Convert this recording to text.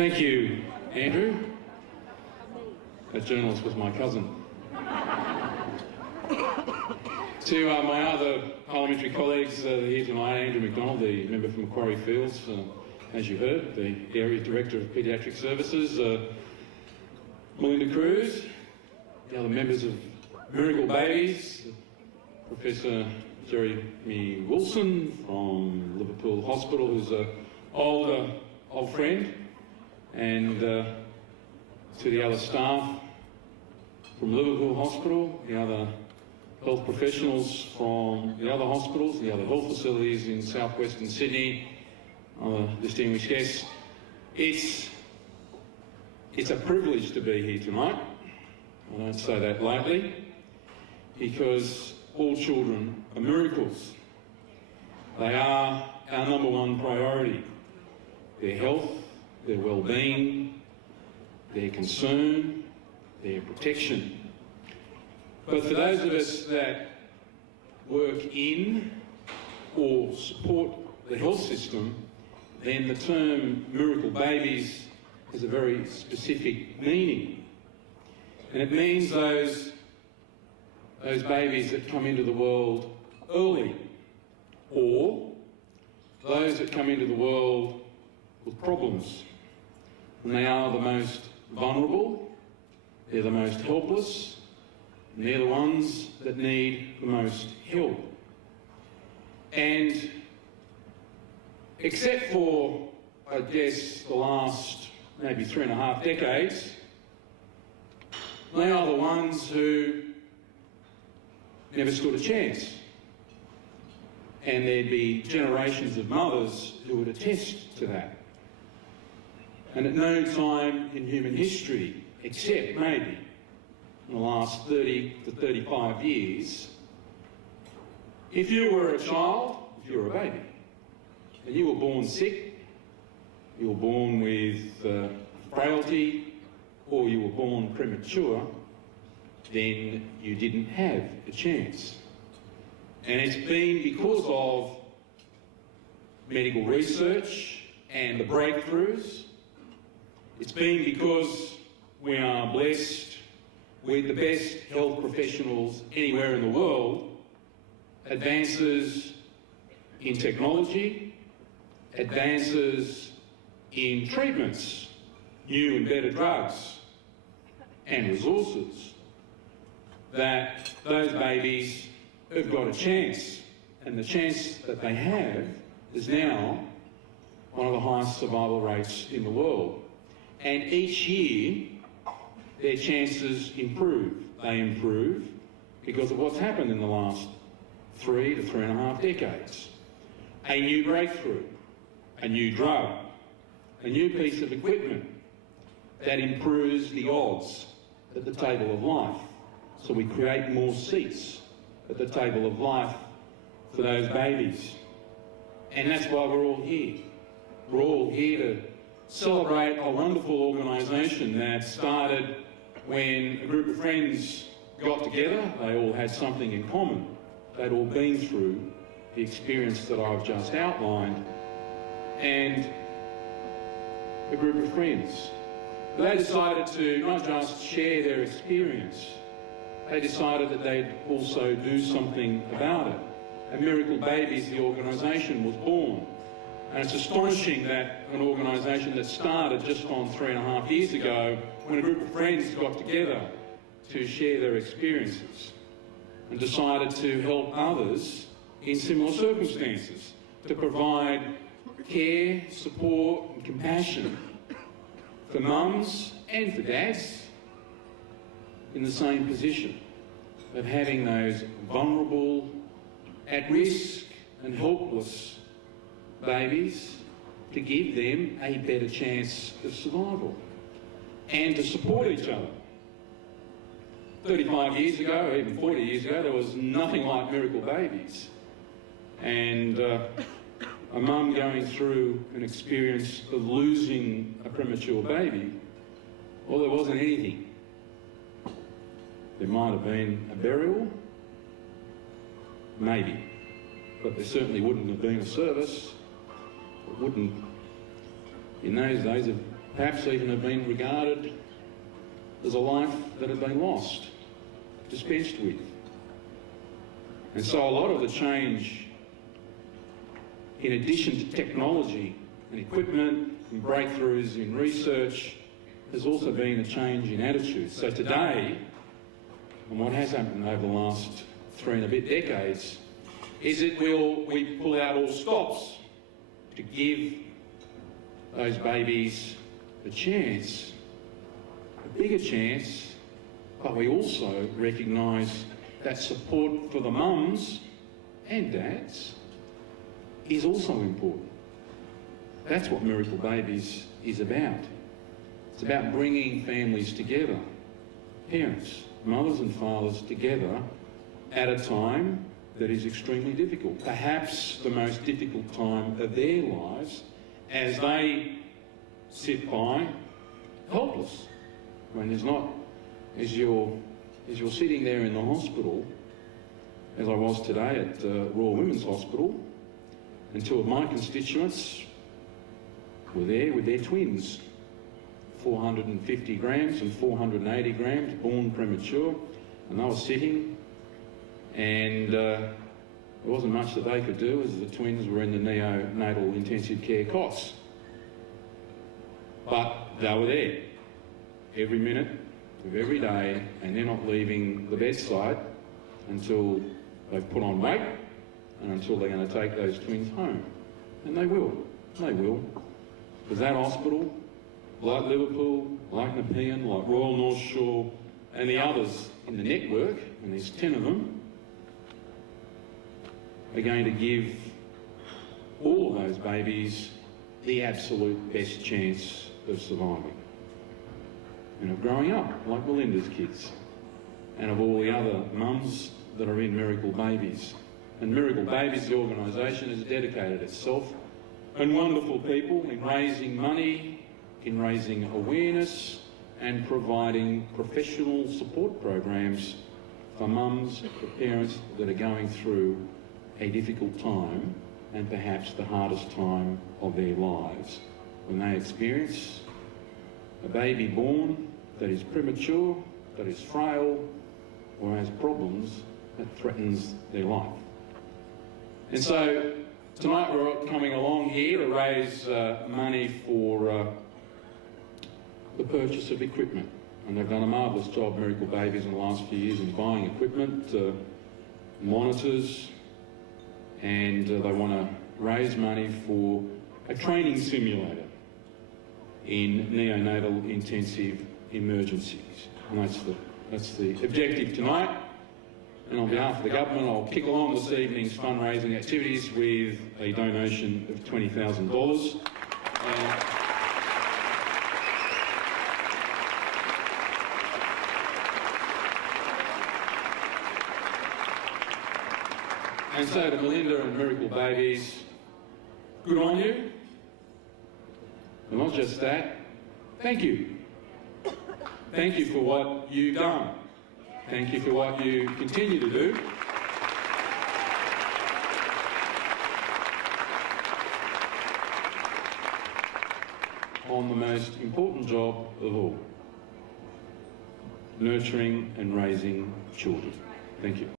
Thank you, Andrew. That journalist was my cousin. To my other parliamentary colleagues here tonight, Andrew McDonald, the member from Macquarie Fields, as you heard, the Area Director of Paediatric Services, Melinda Cruz, the other members of Miracle Babies, Professor Jeremy Wilson from Liverpool Hospital, who's an old friend, and to the other staff from Liverpool Hospital, the other health professionals from the other hospitals, the other health facilities in southwestern Sydney, other distinguished guests. It's a privilege to be here tonight. I don't say that lightly, because all children are miracles. They are our number one priority. Their health, their well-being, their concern, their protection. But for those of us that work in or support the health system, then the term miracle babies has a very specific meaning. And it means those babies that come into the world early, or those that come into the world with problems. And they are the most vulnerable, they're the most helpless, and they're the ones that need the most help. And except for, I guess, the last maybe 3.5 decades, they are the ones who never stood a chance. And there'd be generations of mothers who would attest to that. And at no time in human history, except maybe in the last 30 to 35 years, if you were a child, if you were a baby, and you were born sick, you were born with frailty, or you were born premature, then you didn't have a chance. And it's been because of medical research and the breakthroughs. It's been because we are blessed with the best health professionals anywhere in the world, advances in technology, advances in treatments, new and better drugs and resources, that those babies have got a chance, and the chance that they have is now one of the highest survival rates in the world. And each year, their chances improve. They improve because of what's happened in the last 3 to 3.5 decades. A new breakthrough, a new drug, a new piece of equipment that improves the odds at the table of life. So we create more seats at the table of life for those babies. And that's why we're all here. We're all here to celebrate a wonderful organisation that started when a group of friends got together. They all had something in common. They'd all been through the experience that I've just outlined. And a group of friends, they decided to not just share their experience, they decided that they'd also do something about it. And Miracle Babies, the organisation, was born. And it's astonishing that an organisation that started just on 3.5 years ago, when a group of friends got together to share their experiences and decided to help others in similar circumstances, to provide care, support and compassion for mums and for dads in the same position of having those vulnerable, at risk and helpless babies, to give them a better chance of survival and to support each other. 35 years ago, even 40 years ago, there was nothing like Miracle Babies. And a mum going through an experience of losing a premature baby, well, there wasn't anything. There might have been a burial, maybe, but there certainly wouldn't have been a service. It wouldn't. In those days, perhaps even have been regarded as a life that had been lost, dispensed with. And so a lot of the change, in addition to technology and equipment and breakthroughs in research, has also been a change in attitudes. So today, and what has happened over the last 3 and a bit decades, is that we pull out all stops to give those babies a chance, a bigger chance, but we also recognise that support for the mums and dads is also important. That's what Miracle Babies is about. It's about bringing families together, parents, mothers and fathers together at a time that is extremely difficult, perhaps the most difficult time of their lives, as they sit by helpless. When there's not, as you're sitting there in the hospital, as I was today at Royal Women's Hospital, and 2 of my constituents were there with their twins, 450 grams and 480 grams, born premature, and they were sitting, and there wasn't much that they could do as the twins were in the neonatal intensive care cots. But they were there every minute of every day, and they're not leaving the bedside until they've put on weight and until they're going to take those twins home. And they will. Because that hospital, like Liverpool, like Nepean, like Royal North Shore, and the others in the network, and there's 10 of them, are going to give all of those babies the absolute best chance of surviving and of growing up like Melinda's kids and of all the other mums that are in Miracle Babies. And Miracle Babies, the organisation, has dedicated itself and wonderful people in raising money, in raising awareness and providing professional support programs for mums, for parents that are going through a difficult time and perhaps the hardest time of their lives, when they experience a baby born that is premature, that is frail, or has problems that threatens their life. And so tonight we're coming along here to raise money for the purchase of equipment. And they've done a marvellous job, Miracle Babies, in the last few years in buying equipment, monitors, and they want to raise money for a training simulator in neonatal intensive emergencies. And that's the objective tonight. And on behalf of the government, I'll kick along this evening's fundraising activities with a donation of $20,000. And so to Melinda and Miracle Babies, good on you. And not just that, thank you. Thank you for what you've done. Thank you for what you continue to do. On the most important job of all, nurturing and raising children. Thank you.